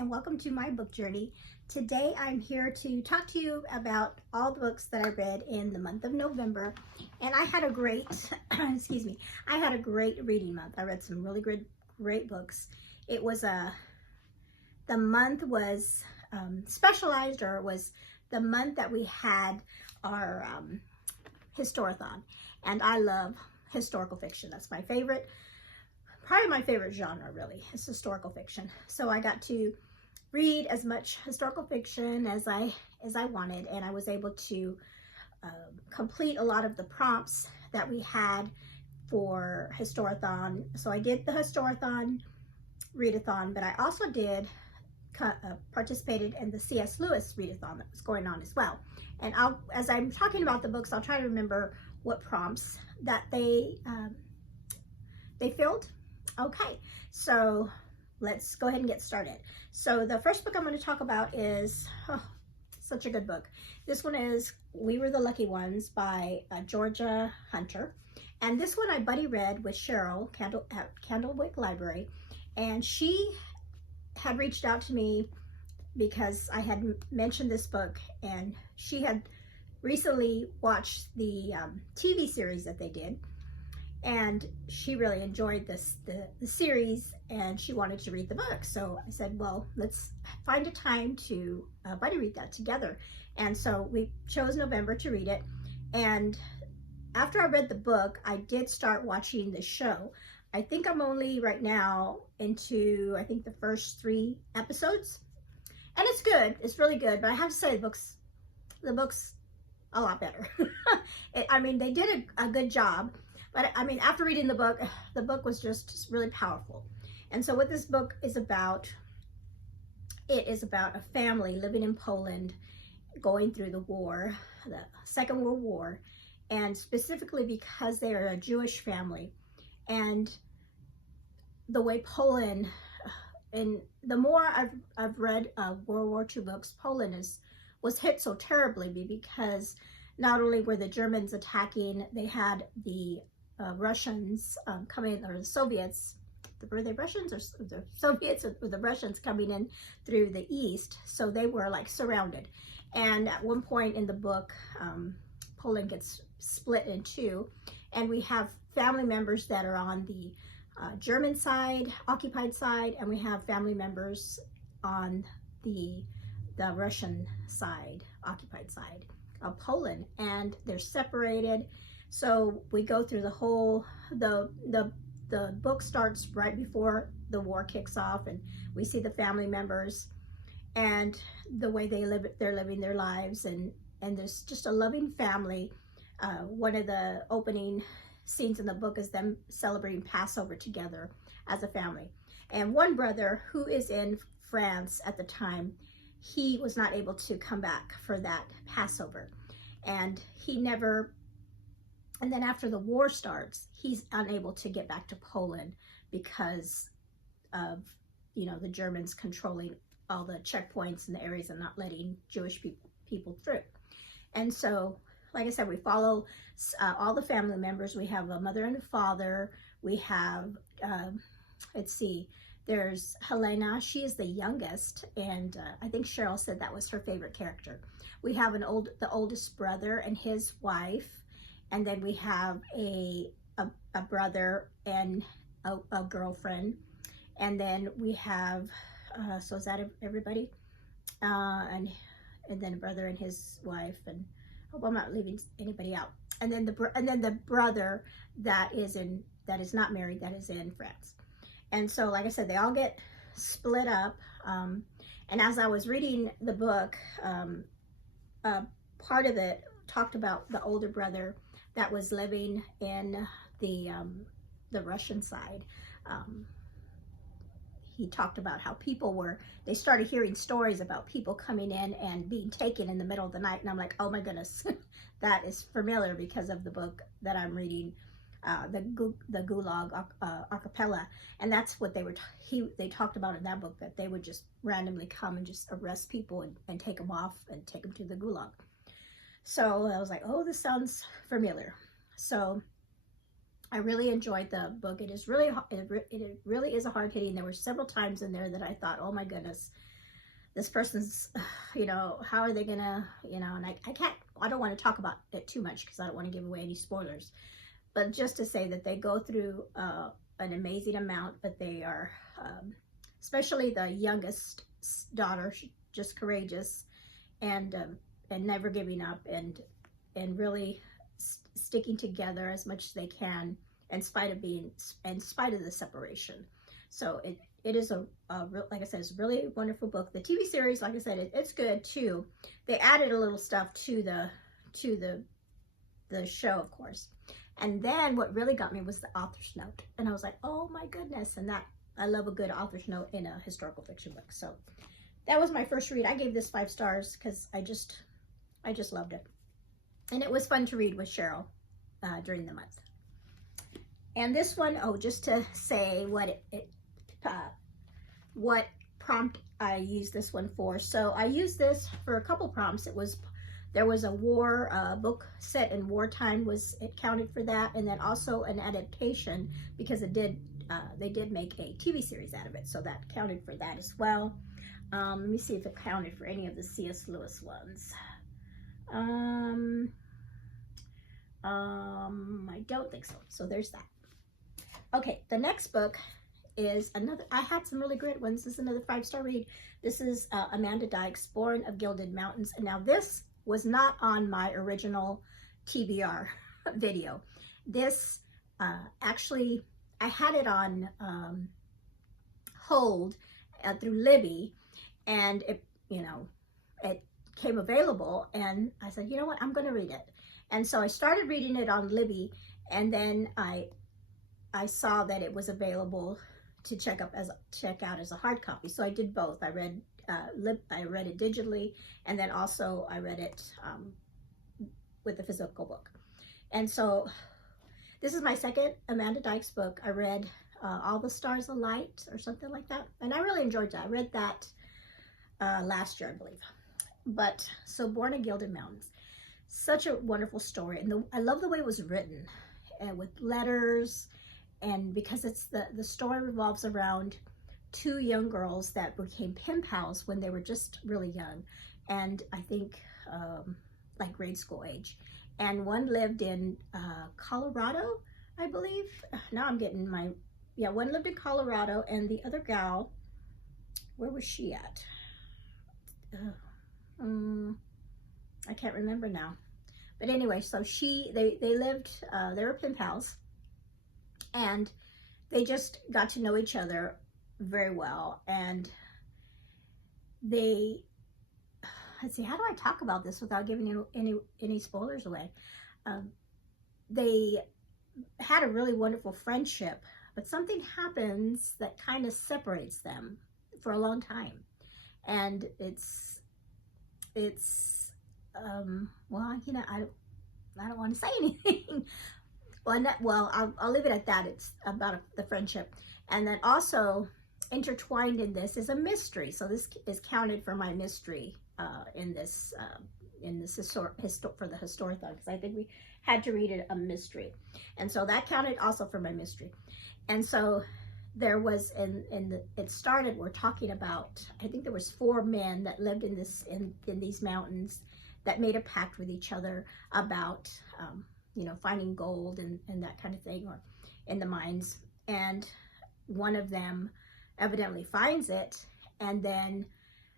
and welcome to my book journey. Today I'm here to talk to you about all the books that I read in the month of November, and I had a great excuse me, I had a great reading month. I read some really great books. It was the month was specialized, or it was the month that we had our Historathon, and I love historical fiction. That's my favorite. Probably my favorite genre, really, is historical fiction. So I got to read as much historical fiction as I wanted, and I was able to complete a lot of the prompts that we had for Historathon. So I did the Historathon, Readathon, but I also did participated in the C.S. Lewis Readathon that was going on as well. And as I'm talking about the books, I'll try to remember what prompts that they filled. Okay, so let's go ahead and get started. So the first book I'm going to talk about is such a good book. This one is We Were the Lucky Ones by Georgia Hunter. And this one I buddy read with Cheryl at Candlewick Library. And she had reached out to me because I had mentioned this book, and she had recently watched the TV series that they did. And she really enjoyed the series, and she wanted to read the book. So I said, well, let's find a time to buddy read that together. And so we chose November to read it. And after I read the book, I did start watching the show. I think I'm only right now into, I think, the first 3 episodes. And it's good. It's really good. But I have to say, the book's a lot better. I mean, they did a good job. But I mean, after reading the book was just really powerful. And so what this book is about, it is about a family living in Poland going through the war, the Second World War, and specifically because they are a Jewish family. And the way Poland, and the more I've read World War II books, Poland was hit so terribly because not only were the Germans attacking, they had the Russians coming, or the Soviets, were they Russians or the Soviets, or the Russians coming in through the east, so they were like surrounded. And at one point in the book, Poland gets split in 2, and we have family members that are on the German side, occupied side, and we have family members on the Russian side, occupied side of Poland, and they're separated. So we go through the whole, the book starts right before the war kicks off, and we see the family members and the way they're living their lives, and there's just a loving family. One of the opening scenes in the book is them celebrating Passover together as a family. And one brother who is in France at the time, he was not able to come back for that Passover, and and then after the war starts, he's unable to get back to Poland because of, the Germans controlling all the checkpoints in the areas and not letting Jewish people through. And so, like I said, we follow all the family members. We have a mother and a father. We have, let's see, there's Helena. She is the youngest, and I think Cheryl said that was her favorite character. We have the oldest brother and his wife. And then we have a brother and a girlfriend. And then we have, so is that everybody? And then a brother and his wife, and I hope I'm not leaving anybody out. And then the brother that is not married, that is in France. And so, like I said, they all get split up. And as I was reading the book, part of it talked about the older brother that was living in the Russian side. He talked about how they started hearing stories about people coming in and being taken in the middle of the night. And I'm like, oh my goodness, that is familiar because of the book that I'm reading, the Gulag Archipelago. And that's what they talked about in that book, that they would just randomly come and just arrest people and take them off and take them to the Gulag. So I was like, oh, this sounds familiar. So I really enjoyed the book. It really is a hard hitting. There were several times in there that I thought, oh my goodness, this person's, you know, how are they gonna, you know, and I don't want to talk about it too much because I don't want to give away any spoilers, but just to say that they go through an amazing amount, but they are, especially the youngest daughter, just courageous and never giving up and really sticking together as much as they can in spite of the separation. So it is like I said, it's a really wonderful book. The TV series, like I said, it's good too. They added a little stuff to the show, of course. And then what really got me was the author's note. And I was like, oh my goodness. And that, I love a good author's note in a historical fiction book. So that was my first read. I gave this 5 stars because I just loved it. And it was fun to read with Cheryl during the month. And this one, oh, just to say what prompt I used this one for. So I used this for a couple prompts. There was a war book set in wartime, it counted for that, and then also an adaptation because they did make a TV series out of it, so that counted for that as well. Let me see if it counted for any of the C.S. Lewis ones. I don't think so. So there's that. Okay, the next book is another. I had some really great ones. This is another 5-star read. This is Amanda Dykes' Born of Gilded Mountains. And now this was not on my original TBR video. This actually, I had it on hold through Libby, and it came available, and I said, you know what, I'm going to read it. And so I started reading it on Libby, and then I saw that it was available to check out as a hard copy. So I did both. I read it digitally, and then also I read it with the physical book. And so this is my second Amanda Dykes book. I read All the Stars Alight or something like that, and I really enjoyed that. I read that last year, I believe. But so Born of Gilded Mountains, such a wonderful story, and I love the way it was written, and with letters, and because it's the story revolves around 2 young girls that became pen pals when they were just really young, and I think like grade school age, and one lived in Colorado, I believe. Now I'm getting one lived in Colorado, and the other gal, where was she at? I can't remember now. But anyway, so they lived, they were pen pals, and they just got to know each other very well. And let's see, how do I talk about this without giving any spoilers away? They had a really wonderful friendship, but something happens that kind of separates them for a long time. And well, you know, I don't want to say anything. I'll leave it at that. It's about the friendship. And then also intertwined in this is a mystery. So this is counted for my mystery in this for the Historathon, because I think we had to read it a mystery. And so that counted also for my mystery. And so there was it started, we're talking about, I think there was 4 men that lived in these mountains that made a pact with each other about finding gold and that kind of thing, or in the mines. And one of them evidently finds it and then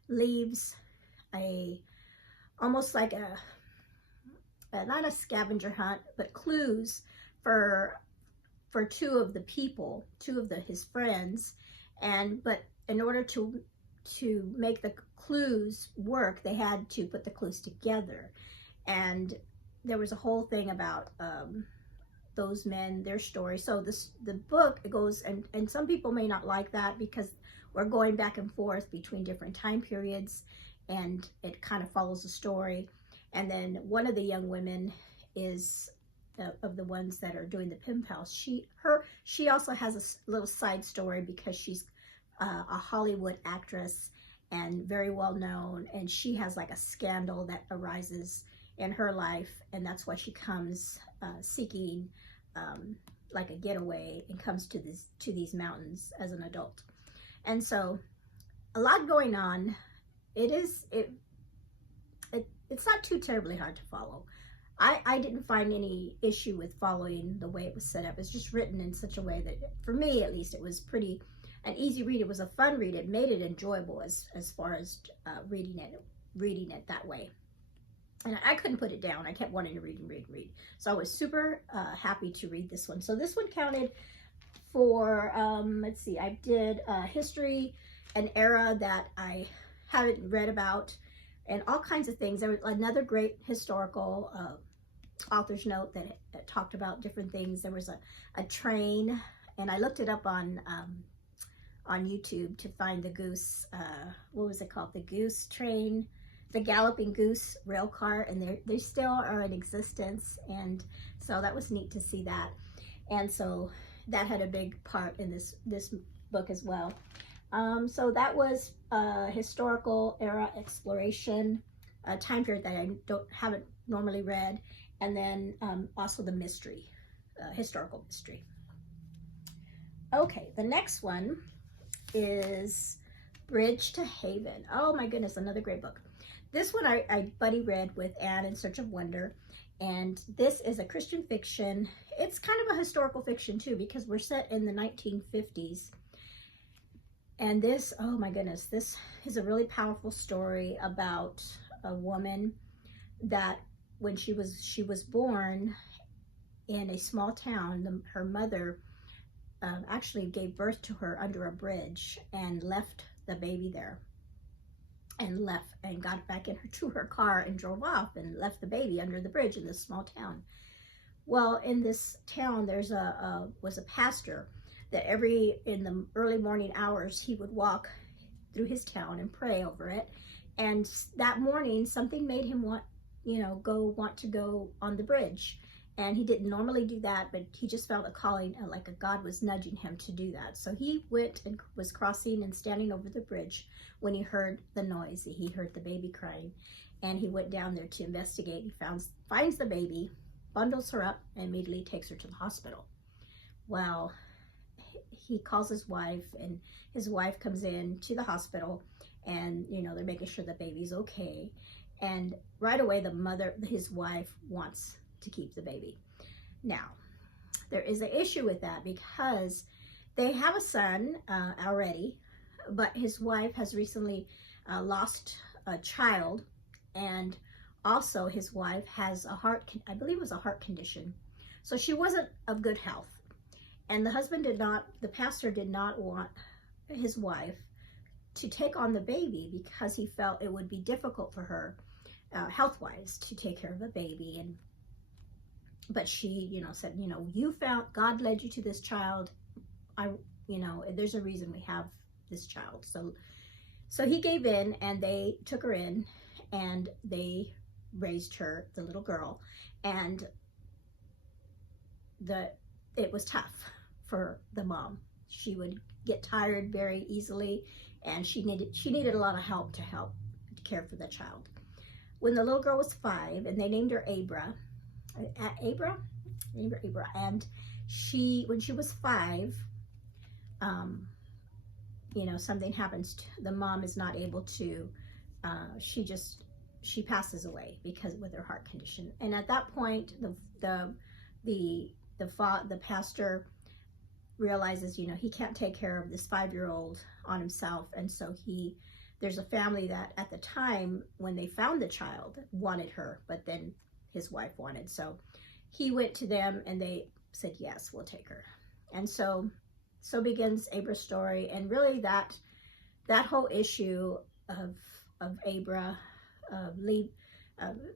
leaves almost like not a scavenger hunt, but clues for 2 of the people, 2 of his friends. But in order to make the clues work, they had to put the clues together. And there was a whole thing about those men, their story. So the book, it goes, and some people may not like that because we're going back and forth between different time periods, and it kind of follows the story. And then one of the young women is of the ones that are doing the pen pals. She also has a little side story because she's a Hollywood actress and very well known, and she has like a scandal that arises in her life, and that's why she comes seeking like a getaway and comes to these mountains as an adult. And so a lot going on, it's not too terribly hard to follow. I didn't find any issue with following the way it was set up. It's just written in such a way that, for me at least, it was pretty an easy read. It was a fun read. It made it enjoyable as far as reading it that way. And I couldn't put it down. I kept wanting to read and read and read. So I was super happy to read this one. So this one counted for, let's see, I did history, an era that I haven't read about, and all kinds of things. There was another great historical author's note that talked about different things. There was a train, and I looked it up on YouTube to find the goose, what was it called? The goose train, the galloping goose rail car, and they still are in existence. And so that was neat to see that. And so that had a big part in this book as well. So that was historical era exploration, a time period that I haven't normally read, and then also the mystery, historical mystery. Okay, the next one is Bridge to Haven. Oh my goodness, another great book. This one I buddy read with Anne in Search of Wonder, and this is a Christian fiction. It's kind of a historical fiction too, because we're set in the 1950s. And this, oh my goodness, this is a really powerful story about a woman that when she was born in a small town, her mother actually gave birth to her under a bridge and left the baby there, and got back to her car and drove off and left the baby under the bridge in this small town. Well, in this town, was a pastor that in the early morning hours, he would walk through his town and pray over it. And that morning, something made him want to go on the bridge. And he didn't normally do that, but he just felt a calling, like God was nudging him to do that. So he went and was crossing and standing over the bridge when he heard the noise. He heard the baby crying, and he went down there to investigate. He finds the baby, bundles her up, and immediately takes her to the hospital. Well, he calls his wife, and his wife comes in to the hospital, and they're making sure the baby's okay. And right away, his wife wants to keep the baby. Now, there is an issue with that, because they have a son already, but his wife has recently lost a child, and also his wife has I believe it was a heart condition. So she wasn't of good health. And the pastor did not want his wife to take on the baby, because he felt it would be difficult for her health-wise to take care of a baby. But she, said, God led you to this child. There's a reason we have this child. So he gave in, and they took her in, and they raised her, the little girl. And it was tough for the mom. She would get tired very easily, and she needed a lot of help to care for the child. When the little girl was 5, and they named her Abra, and when she was 5, something happens the mom is not able to, she passes away with her heart condition. And at that point, the pastor realizes, he can't take care of this 5-year-old on himself. And so there's a family that at the time when they found the child wanted her, but then his wife wanted. So he went to them, and they said, yes, we'll take her. And so begins Abra's story. And really that whole issue of Abra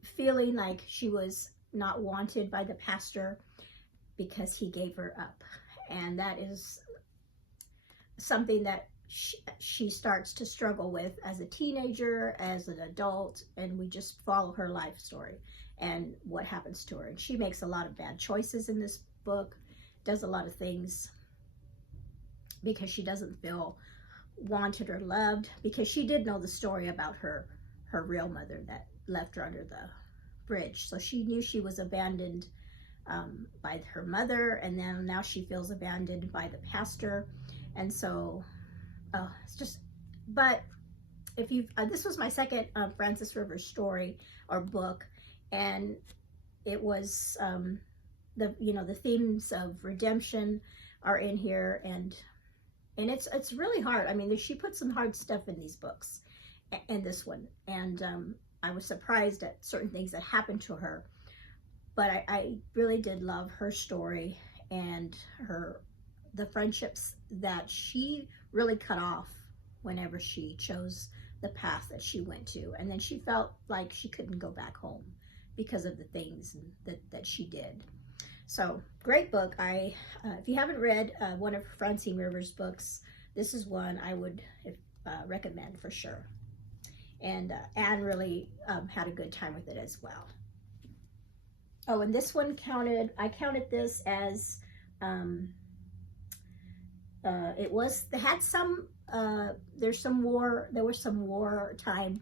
feeling like she was not wanted by the pastor because he gave her up. And that is something that she starts to struggle with as a teenager, as an adult, and we just follow her life story and what happens to her. And she makes a lot of bad choices in this book, does a lot of things because she doesn't feel wanted or loved, because she did know the story about her real mother that left her under the bridge. So she knew she was abandoned by her mother, and then now she feels abandoned by the pastor. And so it's just, but if you this was my second Francis Rivers story or book, and it was the themes of redemption are in here, and it's really hard. I mean, she put some hard stuff in these books, and this one, and I was surprised at certain things that happened to her, but I really did love her story and the friendships that she really cut off whenever she chose the path that she went to, and then she felt like she couldn't go back home because of the things that she did. So great book. If you haven't read one of Francine Rivers' books, this is one I would recommend for sure. And Anne really had a good time with it as well. Oh, and this one I counted this as they had some there was some war time.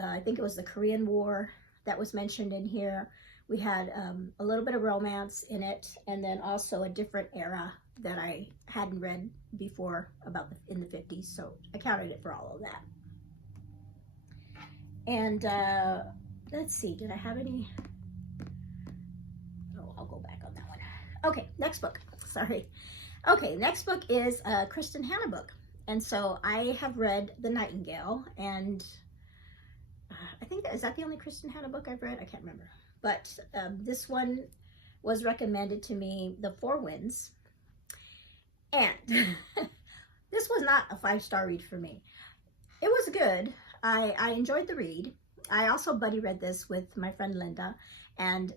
I think it was the Korean War that was mentioned in here. We had a little bit of romance in it, and then also a different era that I hadn't read before in the 50s, so I counted it for all of that. And let's see, did I have any? Oh, I'll go back on that one. Okay, next book. Sorry. Okay, next book is a Kristen Hanna book. And so I have read The Nightingale, and I think is that the only Kristen Hanna book I've read? I can't remember. But this one was recommended to me, The Four Winds. And this was not a 5-star read for me. It was good. I enjoyed the read. I also buddy read this with my friend Linda, and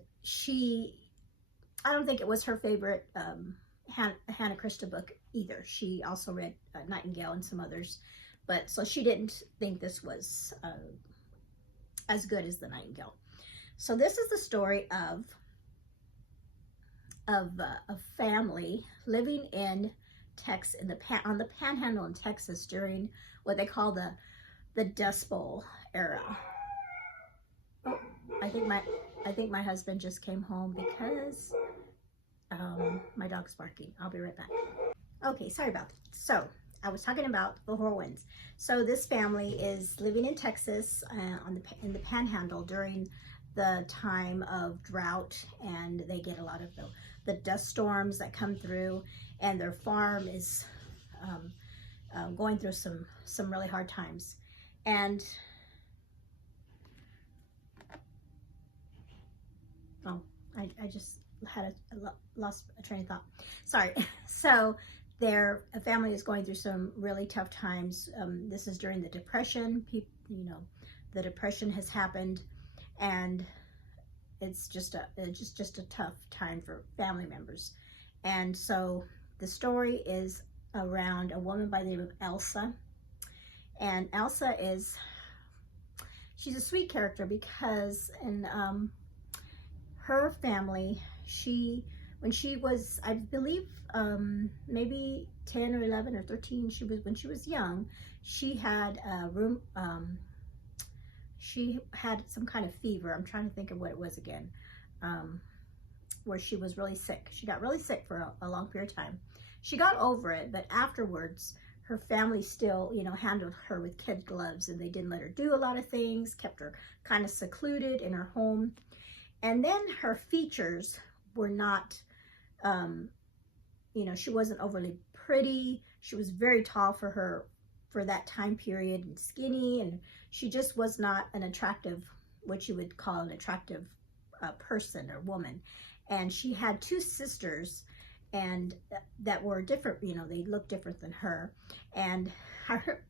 I don't think it was her favorite Hannah Krista book either. She also read Nightingale and some others, but so she didn't think this was as good as The Nightingale. So this is the story of a family living in Texas, on the Panhandle in Texas during what they call the Dust Bowl era. Oh, I think my husband just came home because my dog's barking. I'll be right back. Okay, sorry about that. So I was talking about the Four Winds. So this family is living in Texas in the Panhandle during the time of drought, and they get a lot of the dust storms that come through, and their farm is going through some really hard times. And I just had lost a train of thought. Sorry. So their family is going through some really tough times. This is during the Depression. The Depression has happened, and it's just a tough time for family members. And so the story is around a woman by the name of Elsa. And Elsa she's a sweet character because in her family, when she was, I believe, maybe 10 or 11 or 13, when she was young, she had she had some kind of fever. I'm trying to think of what it was again, where she was really sick. She got really sick for a long period of time. She got over it, but afterwards, her family still, handled her with kid gloves, and they didn't let her do a lot of things, kept her kind of secluded in her home. And then her features were not, she wasn't overly pretty. She was very tall for that time period, and skinny, and she just was not an attractive, what you would call an attractive person or woman. And she had two sisters, and that were different, they looked different than her. And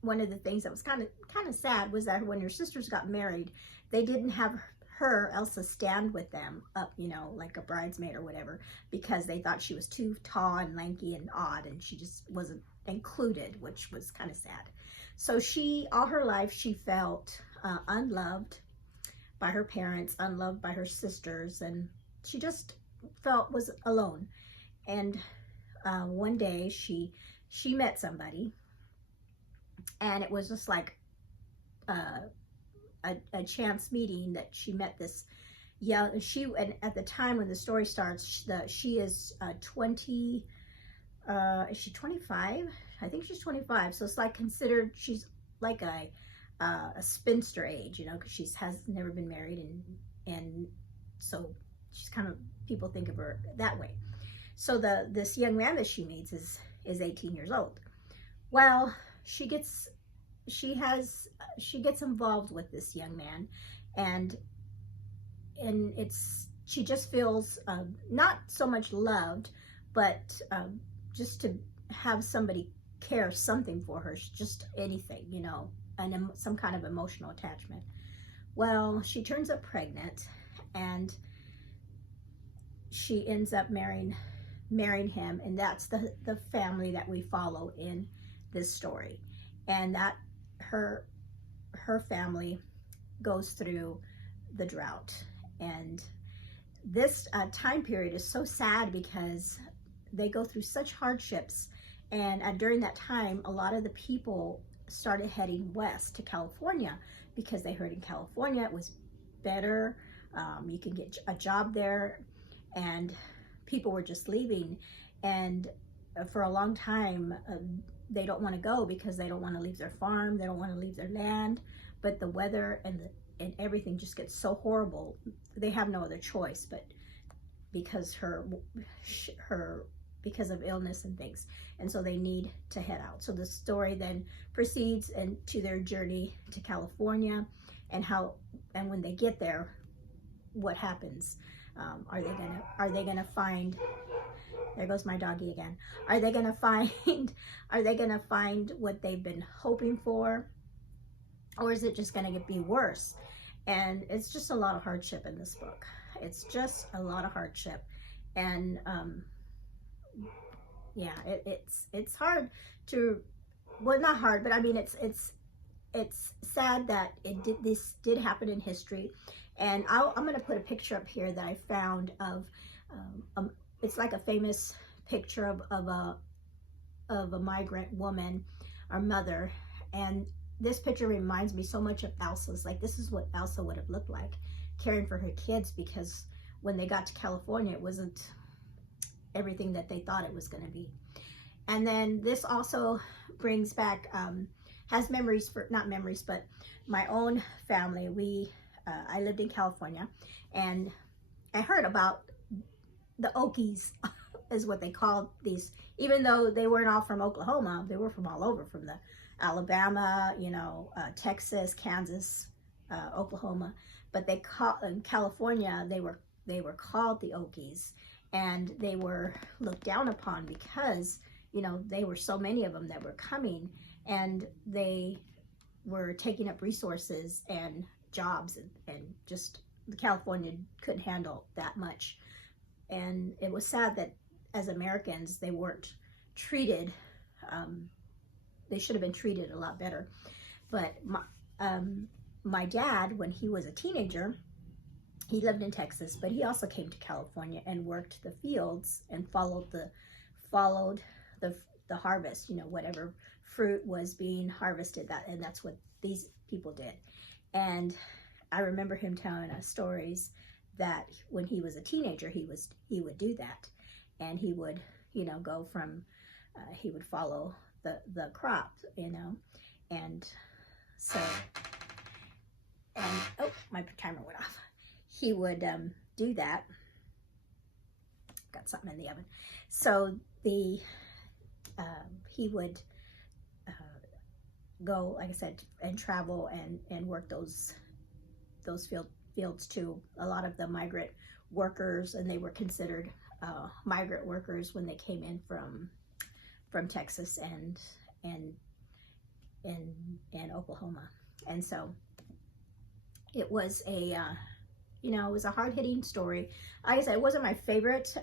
one of the things that was kind of sad was that when her sisters got married, they didn't have Elsa, stand with them up, like a bridesmaid or whatever, because they thought she was too tall and lanky and odd, and she just wasn't included, which was kind of sad. So all her life, she felt unloved by her parents, unloved by her sisters, and she just was alone. And one day she met somebody, and it was just like a chance meeting that she met this young, and at the time when the story starts, she is 20, is she 25? I think she's 25. So it's like considered, she's like a a spinster age, you know, because she's has never been married, and so she's kind of, people think of her that way. So this young man that she meets is 18 years old. Well, she gets involved with this young man, and she just feels not so much loved, but just to have somebody care something for her, just anything, you know, and some kind of emotional attachment. Well, she turns up pregnant, and she ends up marrying him, and that's the family that we follow in this story. And that her family goes through the drought. And this time period is so sad because they go through such hardships. And during that time, a lot of the people started heading west to California because they heard in California it was better. You can get a job there, and people were just leaving. And for a long time, they don't want to go because they don't want to leave their farm, they don't want to leave their land. But the weather and everything just gets so horrible, they have no other choice. But because because of illness and things, and so they need to head out. So the story then proceeds into their journey to California, and when they get there, what happens. Are they gonna find, there goes my doggy again, are they gonna find what they've been hoping for, or is it just gonna be worse? And it's just a lot of hardship in this book. It's just a lot of hardship. And yeah, it's hard to, well, not hard, but I mean, it's sad that this did happen in history. And I'm going to put a picture up here that I found of, it's like a famous picture of a migrant woman, or mother. And this picture reminds me so much of Elsa's. Like, this is what Elsa would have looked like, caring for her kids, because when they got to California, it wasn't everything that they thought it was going to be. And then this also brings back, has memories for, not memories, but my own family. I lived in California, and I heard about the Okies, is what they called these, even though they weren't all from Oklahoma, they were from all over, from the Alabama, you know, Texas, Kansas, Oklahoma. But they called, in California, they were called the Okies, and they were looked down upon because, you know, they were so many of them that were coming, and they were taking up resources and jobs, and just California couldn't handle that much. And it was sad that as Americans, they weren't treated, they should have been treated a lot better. But my dad, when he was a teenager, he lived in Texas, but he also came to California and worked the fields and followed the harvest, you know, whatever fruit was being harvested, and that's what these people did. And I remember him telling us stories that when he was a teenager, he would do that, and he would, you know, go from, he would follow the crop, you know, and so, and oh, my timer went off. He would do that. Got something in the oven. So he would go, like I said, and travel and work those fields too. A lot of the migrant workers, and they were considered migrant workers when they came in from Texas and Oklahoma. And so it was a you know, it was a hard-hitting story. Like I said, it wasn't my favorite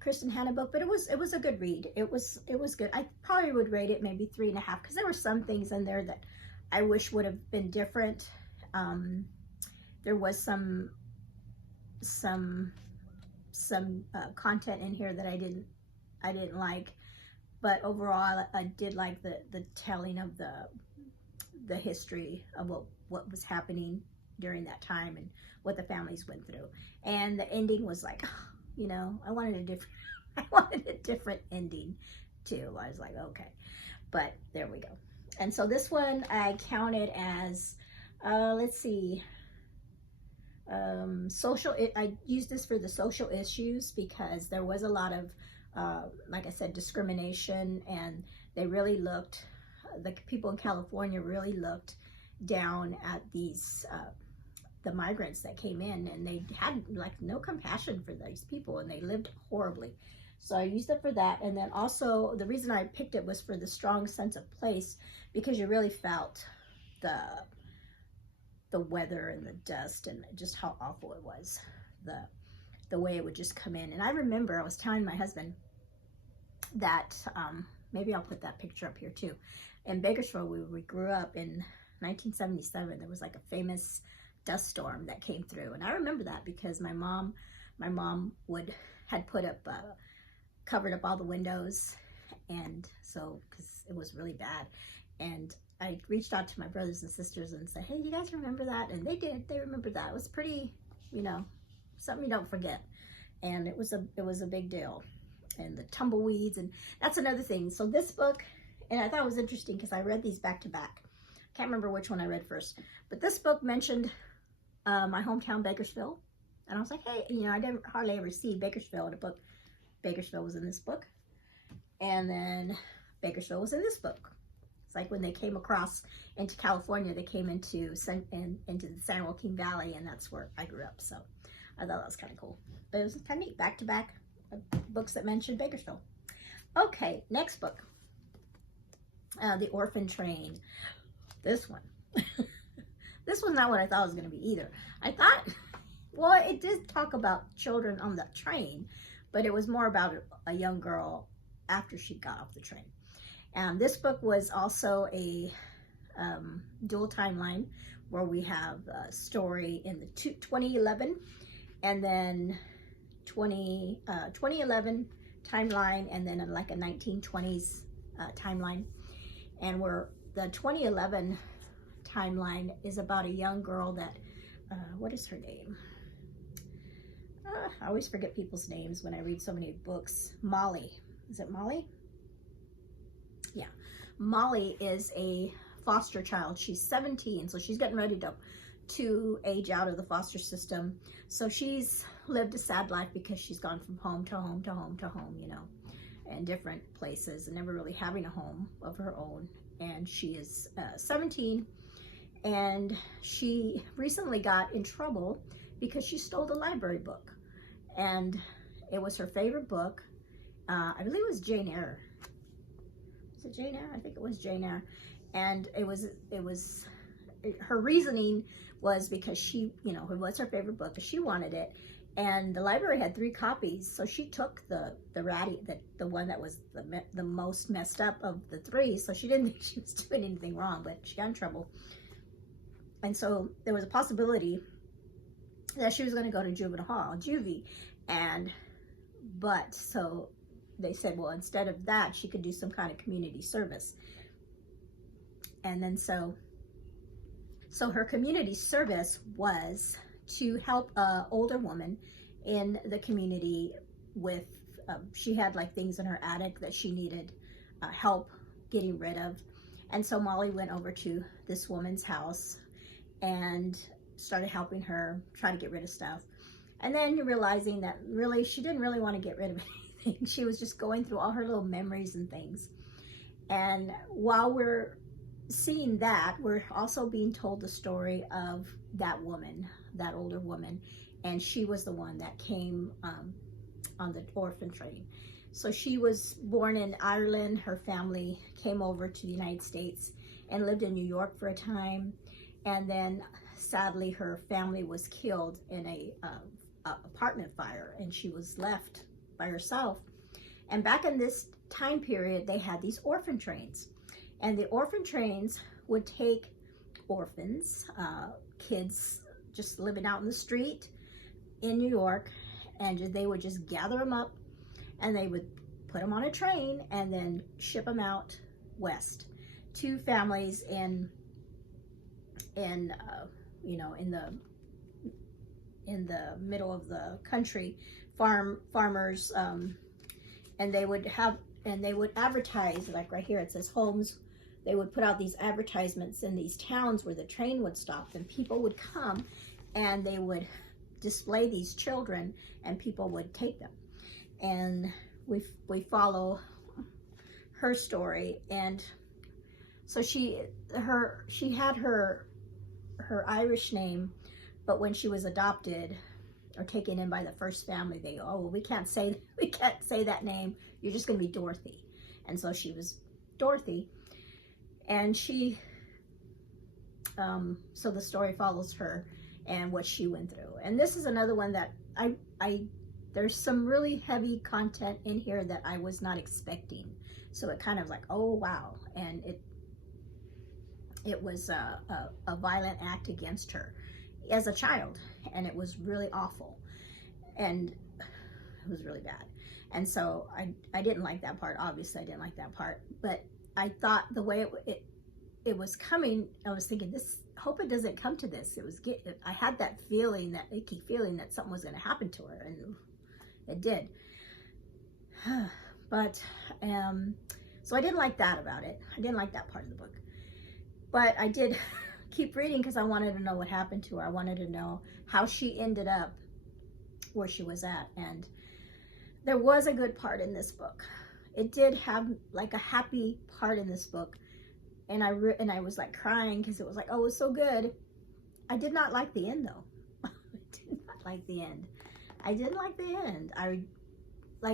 Kristen Hanna book, but it was a good read. It was good. I probably would rate it maybe 3.5, because there were some things in there that I wish would have been different. There was some content in here that I didn't like, but overall I did like the telling of the history of what was happening during that time and what the families went through. And the ending was like, you know, I wanted a different ending too. I was like, okay, but there we go. And so this one I counted as, let's see, I used this for the social issues because there was a lot of, like I said, discrimination, and they really looked, the people in California really looked down at these, the migrants that came in, and they had like no compassion for these people, and they lived horribly. So I used it for that. And then also the reason I picked it was for the strong sense of place, because you really felt the weather and the dust and just how awful it was, the way it would just come in. And I remember I was telling my husband that, maybe I'll put that picture up here too. In Bakersfield, we grew up in 1977, there was like a famous dust storm that came through. And I remember that because my mom had put up, covered up all the windows. And so, because it was really bad. And I reached out to my brothers and sisters and said, hey, you guys remember that? And they did. They remembered that. It was pretty, you know, something you don't forget. And it was a big deal. And the tumbleweeds, and that's another thing. So this book, and I thought it was interesting because I read these back to back. Can't remember which one I read first. But this book mentioned my hometown, Bakersfield. And I was like, hey, you know, I didn't hardly ever see Bakersfield in a book. Bakersfield was in this book. And then Bakersfield was in this book. Like when they came across into California, they came into the San Joaquin Valley, and that's where I grew up. So I thought that was kind of cool. But it was kind of neat, back-to-back books that mentioned Bakersfield. Okay, next book. The Orphan Train. This one. This was not what I thought it was going to be either. I thought, well, it did talk about children on the train, but it was more about a young girl after she got off the train. This book was also a dual timeline where we have a story in the 2011 and then 2011 timeline, and then like a 1920s timeline. And where the 2011 timeline is about a young girl that, what is her name? I always forget people's names when I read so many books. Molly. Is it Molly? Yeah, Molly is a foster child. She's 17, so she's getting ready to age out of the foster system. So she's lived a sad life because she's gone from home to home to home to home, you know, in different places, and never really having a home of her own. And she is 17, and she recently got in trouble because she stole the library book, and it was her favorite book. I believe it was Jane Eyre. Jane Eyre? I think it was Jane Eyre. And it was her reasoning was because she, you know, it was her favorite book, she wanted it, and the library had 3 copies, so she took the one that was the most messed up of the 3. So she didn't think she was doing anything wrong, but she got in trouble. And so there was a possibility that she was going to go to juvenile hall, juvie, but so they said, well, instead of that, she could do some kind of community service. And then so her community service was to help an older woman in the community with, she had like things in her attic that she needed help getting rid of. And so Molly went over to this woman's house and started helping her try to get rid of stuff. And then realizing that really, she didn't really want to get rid of anything. She was just going through all her little memories and things. And while we're seeing that, we're also being told the story of that woman, that older woman. And she was the one that came on the orphan train. So she was born in Ireland. Her family came over to the United States and lived in New York for a time. And then sadly, her family was killed in a apartment fire, and she was left by herself. And back in this time period, they had these orphan trains, and the orphan trains would take orphans, kids just living out in the street in New York, and they would just gather them up, and they would put them on a train and then ship them out west to families in you know, in the middle of the country, farmers, and they would advertise, like right here it says homes they would put out these advertisements in these towns where the train would stop, and people would come and they would display these children and people would take them. And we follow her story. And so she had her Irish name, but when she was adopted or taken in by the first family, they, oh, well, we can't say that name, you're just going to be Dorothy. And so she was Dorothy. And she so the story follows her and what she went through. And this is another one that there's some really heavy content in here that I was not expecting. So it kind of like, oh wow. And it was a violent act against her as a child, and it was really awful, and it was really bad. And so I didn't like that part. Obviously I didn't like that part, but I thought the way it was coming, I was thinking, hope it doesn't come to this. I had that feeling, that icky feeling that something was going to happen to her, and it did. But so I didn't like that about it. I didn't like that part of the book, but I did keep reading because I wanted to know what happened to her. I wanted to know how she ended up where she was at. And there was a good part in this book. It did have like a happy part in this book, and I was like crying because it was like, oh, it was so good. I did not like the end though. I did not like the end. I didn't like the end.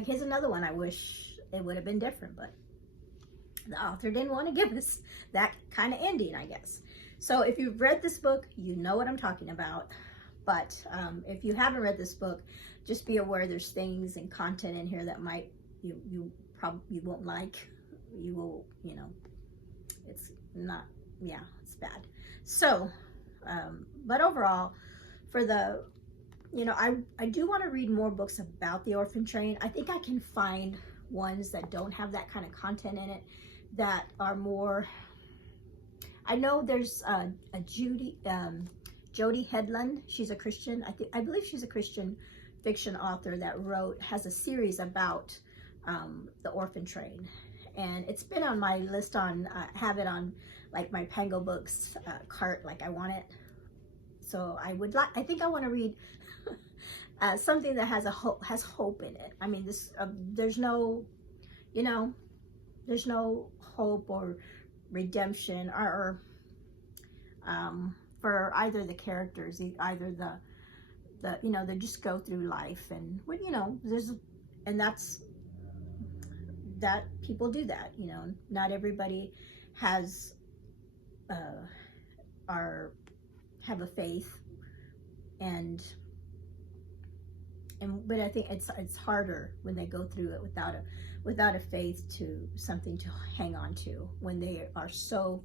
Here's another one. I wish it would have been different, but the author didn't want to give us that kind of ending, I guess. So if you've read this book, you know what I'm talking about. But if you haven't read this book, just be aware there's things and content in here that you probably won't like. You will, it's not, yeah, it's bad. So, but overall, for the, I do want to read more books about the orphan train. I think I can find ones that don't have that kind of content in it, that are more, I know there's a Jody Headland. She's a Christian. I believe she's a Christian fiction author that has a series about the orphan train, and it's been on my list have it on like my Pango Books cart. Like I want it, so I think I want to read something that has hope in it. I mean, there's no, there's no hope or redemption or for either the characters, either they just go through life, and that people do that. Not everybody has have a faith, but I think it's harder when they go through it without a faith to something to hang on to, when they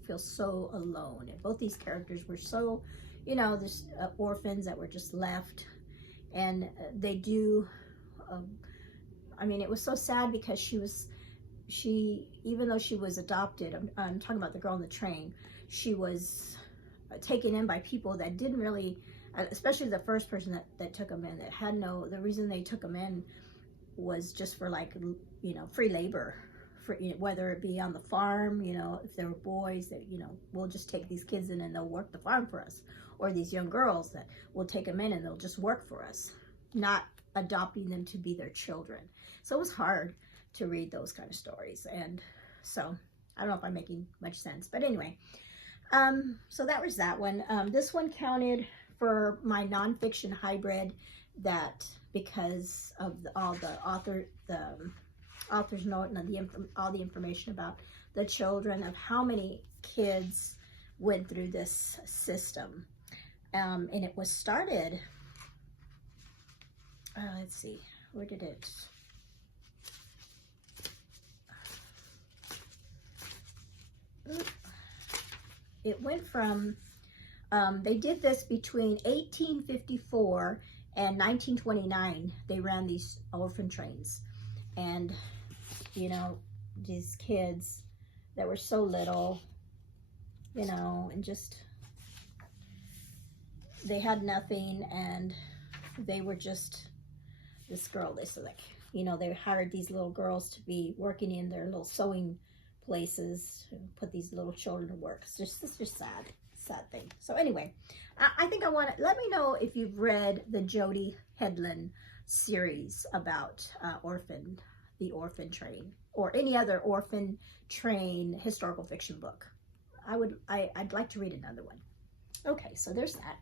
feel so alone. And both these characters were so, there's orphans that were just left, and they do. I mean, it was so sad because even though she was adopted, I'm talking about the girl on the train, she was taken in by people that didn't really, especially the first person that took them in, that had the reason they took them in was just for like, free labor, for whether it be on the farm, if there were boys that, we'll just take these kids in and they'll work the farm for us, or these young girls that we'll take them in and they'll just work for us, not adopting them to be their children. So it was hard to read those kind of stories. And so I don't know if I'm making much sense, but anyway, so that was that one. This one counted for my nonfiction hybrid, that because of all the author's note and all the information about the children, of how many kids went through this system. And it was started, let's see, where did it? It went from, they did this between 1854 and 1929. They ran these orphan trains. And, these kids that were so little, and just, they had nothing, and they were just, this girl, they hired these little girls to be working in their little sewing places to put these little children to work. It's just sad thing. So anyway, I think I want to, let me know if you've read the Jody Headland series about the orphan train, or any other orphan train historical fiction book. I'd like to read another one. Okay, so there's that.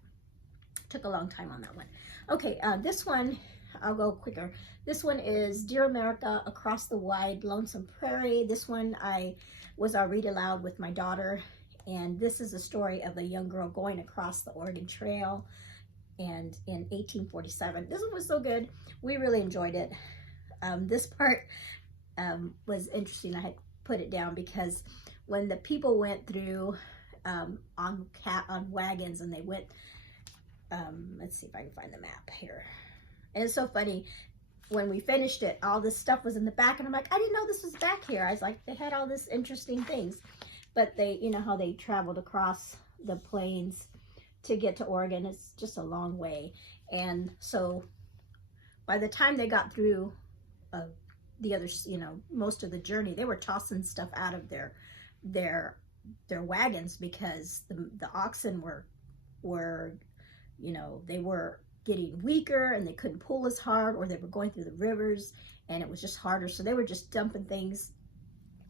Took a long time on that one. Okay, this one, I'll go quicker. This one is Dear America, Across the Wide Lonesome Prairie. This one was our read aloud with my daughter, and this is a story of a young girl going across the Oregon Trail, and in 1847. This one was so good. We really enjoyed it. This part was interesting. I had put it down because when the people went through on wagons, and they went, let's see if I can find the map here. And it's so funny, when we finished it, all this stuff was in the back, and I'm like, I didn't know this was back here. I was like, they had all this interesting things, but they, you know how they traveled across the plains to get to Oregon. It's just a long way. And so by the time they got through the other, you know, most of the journey, they were tossing stuff out of their wagons, because the oxen were, you know, they were getting weaker, and they couldn't pull as hard, or they were going through the rivers, and it was just harder. So they were just dumping things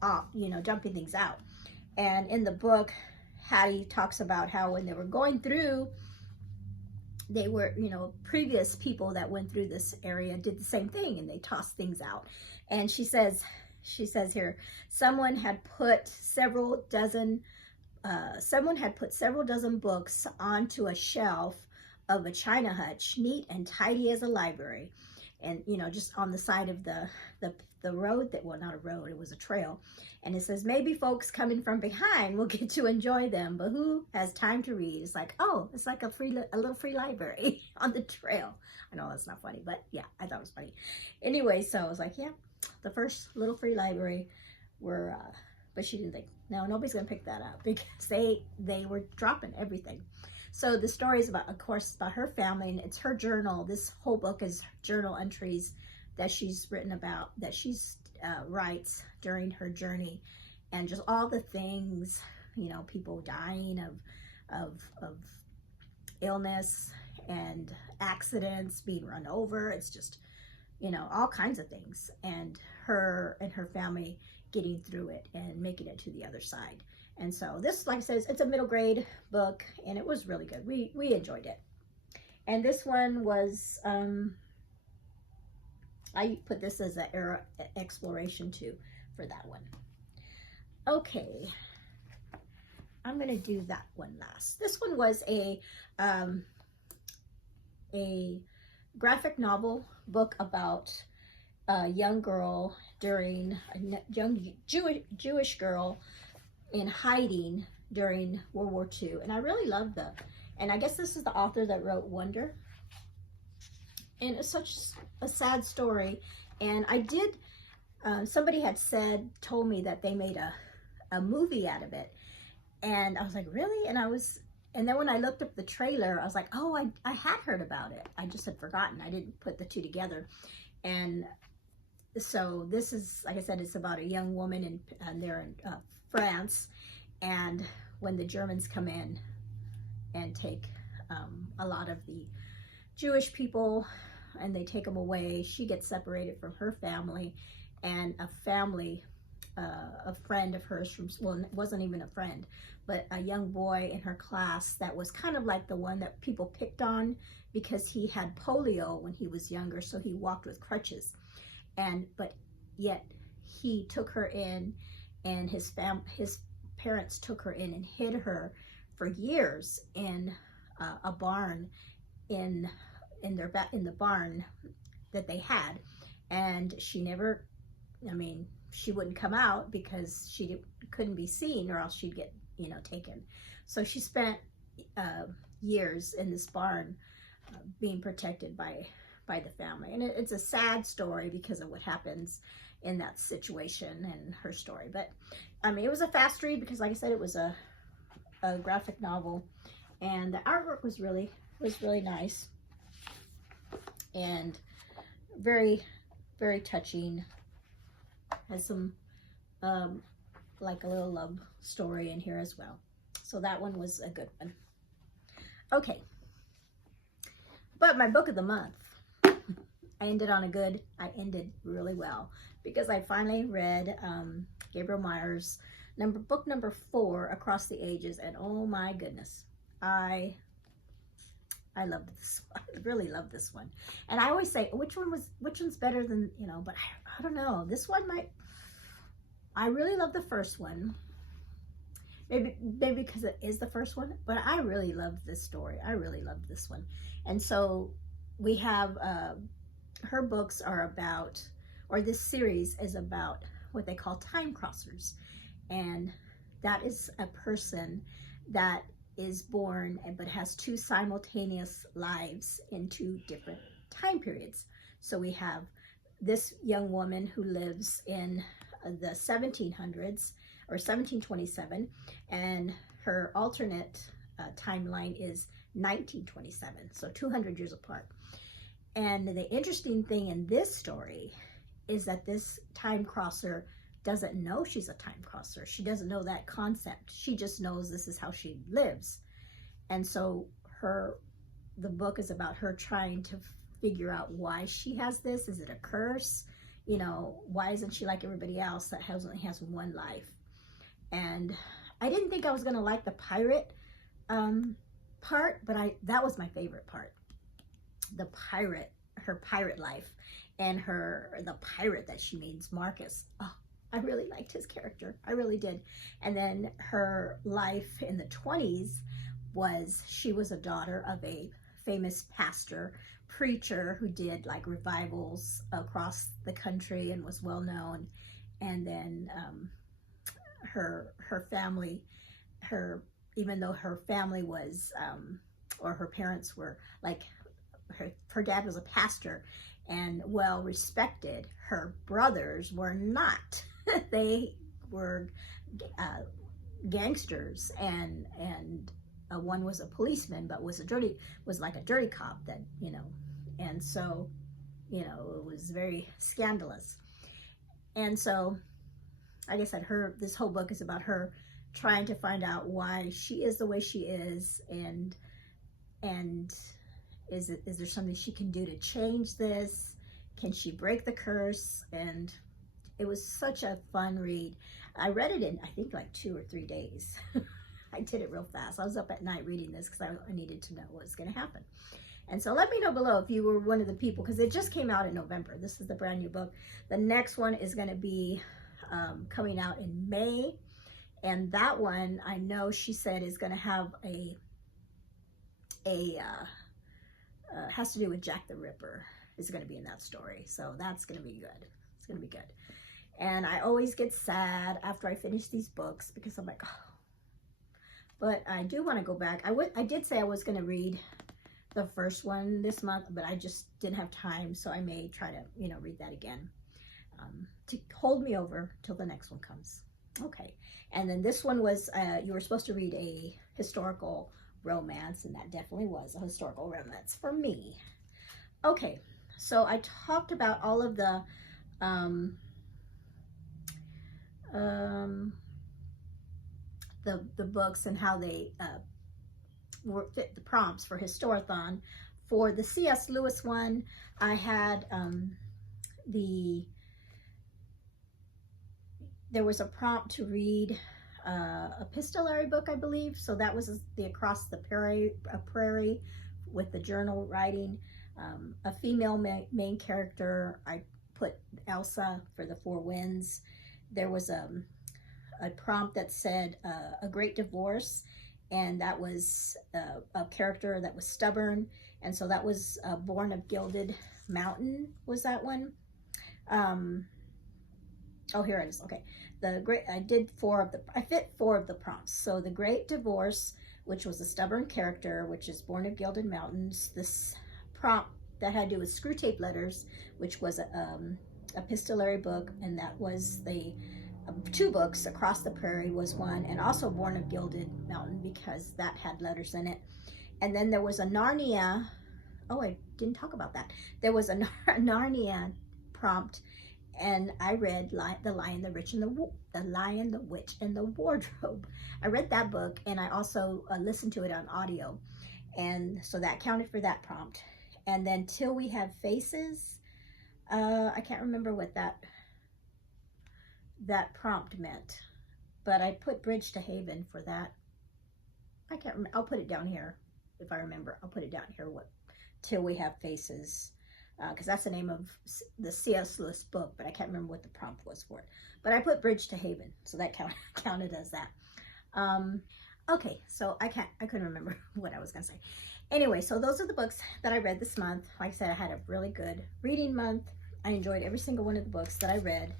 off, you know, dumping things out. And in the book, Hattie talks about how when they were going through, they were, you know, previous people that went through this area did the same thing, and they tossed things out. And she says here, someone had put several dozen books onto a shelf of a china hutch, neat and tidy as a library, and, you know, just on the side of the road, that, well, not a road, it was a trail. And it says, maybe folks coming from behind will get to enjoy them, but who has time to read? It's like, oh, it's like a little free library on the trail. I know that's not funny, but yeah, I thought it was funny. Anyway, so I was like, yeah, the first little free library were, but she didn't think, no, nobody's gonna pick that up, because they were dropping everything. So the story is about, of course, about her family, and it's her journal. This whole book is journal entries that she's written about, that she's writes during her journey, and just all the things, you know, people dying of illness and accidents, being run over. It's just, you know, all kinds of things, and her and her family getting through it and making it to the other side. And so this, like I said, it's a middle grade book, and it was really good. We enjoyed it. And this one was, I put this as an era exploration too for that one. Okay, I'm gonna do that one last. This one was a graphic novel book about a young girl during, a young Jewish girl in hiding during World War II. And I really love and I guess this is the author that wrote Wonder. And it's such a sad story. And I did, somebody had told me that they made a movie out of it. And I was like, really? And then when I looked up the trailer, I was like, oh, I had heard about it. I just had forgotten. I didn't put the two together. And so this is, like I said, it's about a young woman, and they're in France, and when the Germans come in and take a lot of the Jewish people, and they take them away, she gets separated from her family, and a friend of hers from, well, it wasn't even a friend, but a young boy in her class that was kind of like the one that people picked on because he had polio when he was younger, so he walked with crutches. But yet he took her in, and his parents took her in and hid her for years in a barn, in the barn that they had. And she never, I mean, she wouldn't come out because she couldn't be seen, or else she'd get, you know, taken. So she spent years in this barn being protected by the family. And it's a sad story because of what happens in that situation and her story. But I mean, it was a fast read because, like I said, it was a graphic novel, and the artwork was really nice and very, very touching. Has some like a little love story in here as well. So that one was a good one. Okay, but my book of the month, I ended really well, because I finally read Gabriel Meyer's book number 4, Across the Ages, and oh my goodness, I loved this one. I really love this one. And I always say, which one's better than, you know, but I don't know. This one I really love the first one. Maybe because it is the first one, but I really loved this story. I really loved this one. And so we have, her books are about, or this series is about what they call time crossers. And that is a person that is born but has 2 simultaneous lives in 2 different time periods. So we have this young woman who lives in the 1700s, or 1727, and her alternate timeline is 1927, so 200 years apart. And the interesting thing in this story is that this time crosser doesn't know she's a time crosser. She doesn't know that concept. She just knows this is how she lives. And so the book is about her trying to figure out why she has this. Is it a curse? You know, why isn't she like everybody else that only has 1 life? And I didn't think I was going to like the pirate part, but that was my favorite part. The pirate, her pirate life, and the pirate that she meets, Marcus. Oh, I really liked his character. I really did. And then her life in the 20s was, she was a daughter of a famous preacher who did like revivals across the country and was well known. And then her family, even though her family was, or her parents were like, her dad was a pastor and well respected, her brothers were not. They were gangsters, and one was a policeman, but was like a dirty cop, that, you know, and so, you know, it was very scandalous. And so, like I said, this whole book is about her trying to find out why she is the way she is, and is there something she can do to change this? Can she break the curse? And it was such a fun read. I read it in, I think, like 2 or 3 days. I did it real fast. I was up at night reading this because I needed to know what was going to happen. And so let me know below if you were one of the people, because it just came out in November. This is the brand new book. The next one is going to be coming out in May. And that one, I know she said, is going to have has to do with Jack the Ripper, is going to be in that story. So that's going to be good. It's going to be good. And I always get sad after I finish these books, because I'm like, oh. But I do want to go back. I did say I was going to read the first one this month, but I just didn't have time. So I may try to, you know, read that again to hold me over till the next one comes. Okay. And then this one was, you were supposed to read a historical romance, and that definitely was a historical romance for me. Okay. So I talked about all of the books and how they fit the prompts for Historathon. For the C.S. Lewis one, I had there was a prompt to read a epistolary book, I believe. So that was the Across the Prairie with the journal writing. A female main character, I put Elsa for the Four Winds. There was a prompt that said A Great Divorce, and that was a character that was stubborn, and so that was Born of Gilded Mountain, was that one. Oh, here it is. Okay, I fit 4 of the prompts. So The Great Divorce, which was a stubborn character, which is Born of Gilded Mountains. This prompt that had to do with Screwtape Letters, which was a epistolary book, and that was the 2 books. Across the Prairie was one, and also Born of Gilded Mountain, because that had letters in it. And then there was a Narnia. Oh, I didn't talk about that. There was a Narnia prompt, and I read The Lion, the Witch, and the Wardrobe. I read that book, and I also listened to it on audio, and so that counted for that prompt. And then Till We Have Faces, I can't remember what that prompt meant, but I put Bridge to Haven for that. I can't remember. I'll put it down here if I remember. I'll put it down here, what Till We Have Faces, because that's the name of the C.S. Lewis book, but I can't remember what the prompt was for it. But I put Bridge to Haven, so that counted as that. Okay, so I couldn't remember what I was gonna say. Anyway, so those are the books that I read this month. Like I said, I had a really good reading month. I enjoyed every single one of the books that I read,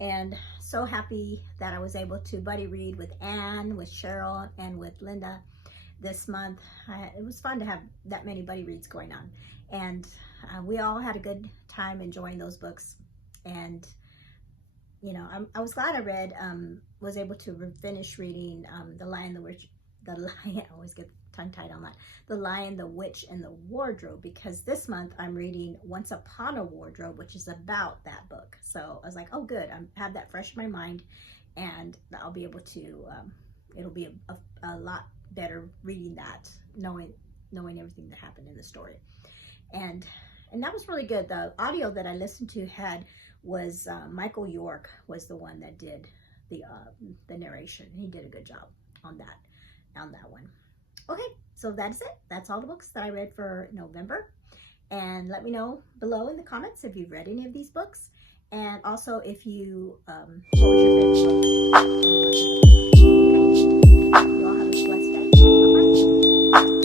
and so happy that I was able to buddy read with Anne, with Cheryl, and with Linda this month. It was fun to have that many buddy reads going on, and we all had a good time enjoying those books. And you know, I was glad I was able to finish reading The Lion, the Witch, I always get tongue-tied on that, The Lion, the Witch, and the Wardrobe, because this month I'm reading Once Upon a Wardrobe, which is about that book. So I was like, oh good, I have that fresh in my mind, and I'll be able to, it'll be a lot better reading that, knowing everything that happened in the story. And that was really good. The audio that I listened to was Michael York was the one that did the narration. He did a good job on that one. Okay, so that's it. That's all the books that I read for November. And let me know below in the comments if you've read any of these books, and also if you what was your favorite book. You all have a blessed day. Bye-bye.